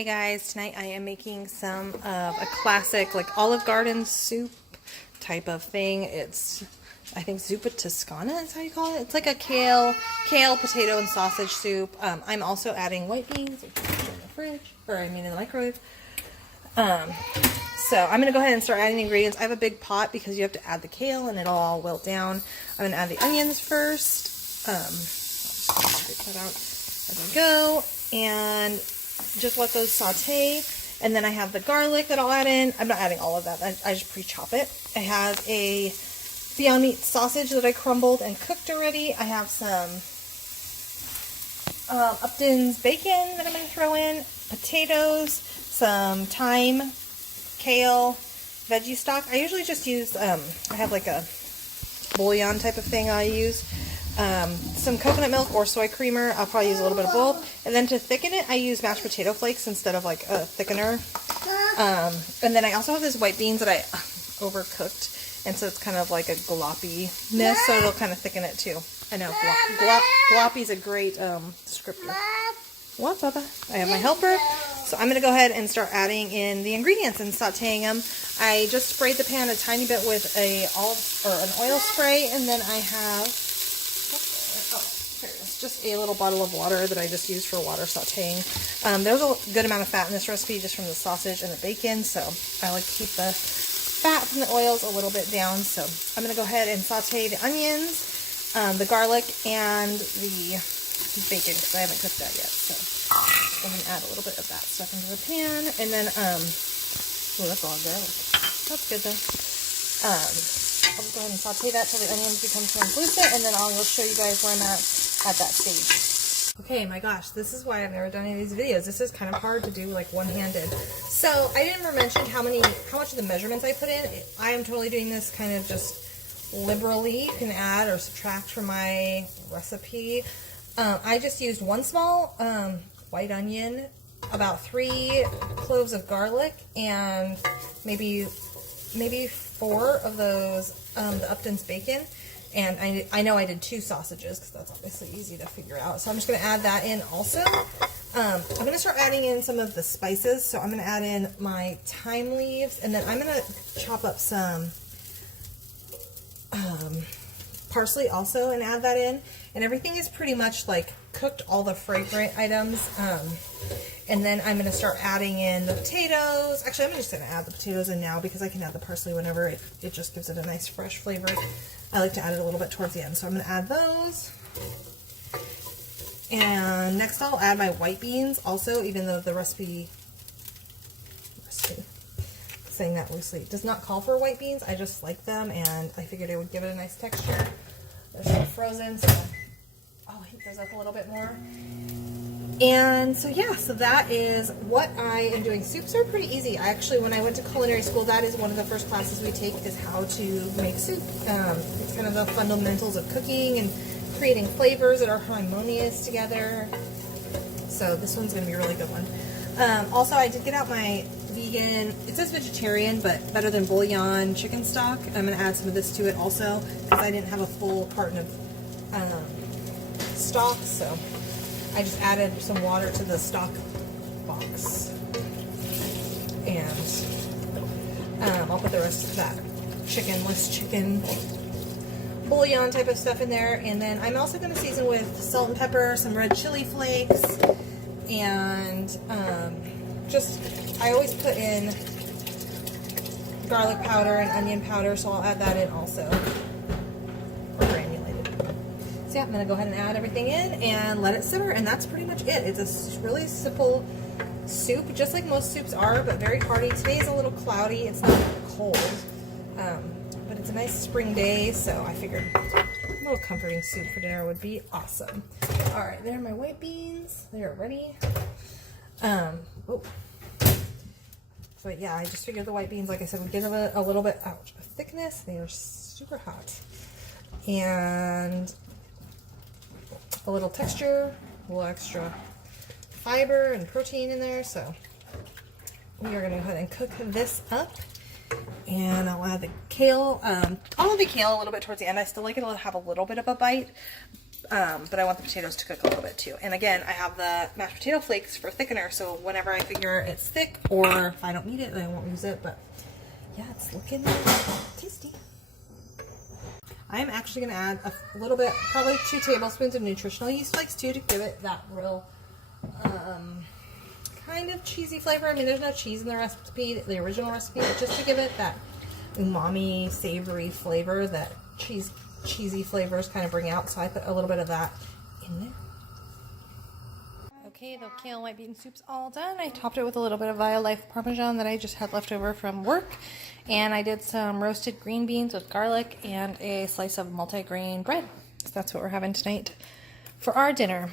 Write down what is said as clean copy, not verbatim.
Hey guys, tonight I am making some of a classic like Olive Garden soup type of thing. It's, I think, Zuppa Toscana is how you call it. It's like a kale, potato, and sausage soup. I'm also adding white beans, which is in the fridge, or I mean in the microwave. So I'm going to go ahead and start adding the ingredients. I have a big pot because you have to add the kale and it'll all wilt down. I'm going to add the onions first. I'll just scrape that out as I go. And just let those saute. And then I have the garlic that I'll add in. I'm not adding all of that. I just pre-chop it. I have a Beyond Meat sausage that I crumbled and cooked already. I have some Upton's bacon that I'm going to throw in. Potatoes, some thyme, kale, veggie stock. I usually just use, I have like a bouillon type of thing I use. Some coconut milk or soy creamer. I'll probably use a little bit of both. And then to thicken it, I use mashed potato flakes instead of like a thickener. And then I also have this white beans that I overcooked. And so it's kind of like a gloppiness, so it'll kind of thicken it too. I know, gloppy is a great descriptor. What, Bubba? I have my helper. So I'm going to go ahead and start adding in the ingredients and sauteing them. I just sprayed the pan a tiny bit with an oil spray, and then I have just a little bottle of water that I just used for water sauteing. There's a good amount of fat in this recipe just from the sausage and the bacon, so I like to keep the fat from the oils a little bit down. So I'm going to go ahead and saute the onions, the garlic, and the bacon because I haven't cooked that yet. So go ahead and add a little bit of that stuff into the pan, and then oh, that's a lot of garlic. That's good though. I'll just go ahead and saute that till the onions become translucent, and then I'll show you guys where I'm at that stage. Okay, my gosh, this is why I've never done any of these videos. This is kind of hard to do like one-handed. So I didn't mention how much of the measurements I put in. I am totally doing this kind of just liberally. You can add or subtract from my recipe. I just used one small white onion, about 3 cloves of garlic, and maybe 4 of those the Upton's bacon. And I know I did 2 sausages because that's obviously easy to figure out. So I'm just going to add that in also. I'm going to start adding in some of the spices. So I'm going to add in my thyme leaves, and then I'm going to chop up some parsley also and add that in. And everything is pretty much like cooked, all the fragrant items. And then I'm going to start adding in the potatoes. Actually, I'm just going to add the potatoes in now because I can add the parsley whenever it just gives it a nice fresh flavor. I like to add it a little bit towards the end. So I'm going to add those. And next I'll add my white beans also, even though the recipe saying that loosely does not call for white beans. I just like them, and I figured it would give it a nice texture. They're still frozen, so I'll heat those up a little bit more. And so yeah, so that is what I am doing. Soups are pretty easy. When I went to culinary school, that is one of the first classes we take, is how to make soup. It's kind of the fundamentals of cooking and creating flavors that are harmonious together. So this one's going to be a really good one. Also, I did get out my vegan, it says vegetarian, but better than bouillon chicken stock. I'm going to add some of this to it also because I didn't have a full carton of stock, so I just added some water to the stock box. And I'll put the rest of that chickenless chicken bouillon type of stuff in there. And then I'm also going to season with salt and pepper, some red chili flakes, and I always put in garlic powder and onion powder, so I'll add that in also, or granulated. So yeah, I'm going to go ahead and add everything in and let it simmer, and that's pretty much it. It's a really simple soup, just like most soups are, but very hearty. Today is a little cloudy. It's not cold, but it's a nice spring day, so I figured a little comforting soup for dinner would be awesome. All right, there are my white beans. They're ready. But yeah, I just figured the white beans, like I said, would give it a little bit of thickness. They are super hot. And a little texture, a little extra fiber and protein in there. So we are going to go ahead and cook this up. And I'll add the kale. I'll add the kale a little bit towards the end. I still like it to have a little bit of a bite. But I want the potatoes to cook a little bit too. And again, I have the mashed potato flakes for thickener, so whenever I figure it's thick, or if I don't need it, then I won't use it. But yeah, it's looking tasty. I'm actually going to add a little bit, probably 2 tablespoons of nutritional yeast flakes too, to give it that real kind of cheesy flavor. I mean, there's no cheese in the recipe, the original recipe, but just to give it that umami, savory flavor that cheesy flavors kind of bring out. So I put a little bit of that in there. Okay, the kale and white bean soup's all done. I topped it with a little bit of Via Life Parmesan that I just had left over from work. And I did some roasted green beans with garlic and a slice of multigrain bread. So that's what we're having tonight for our dinner.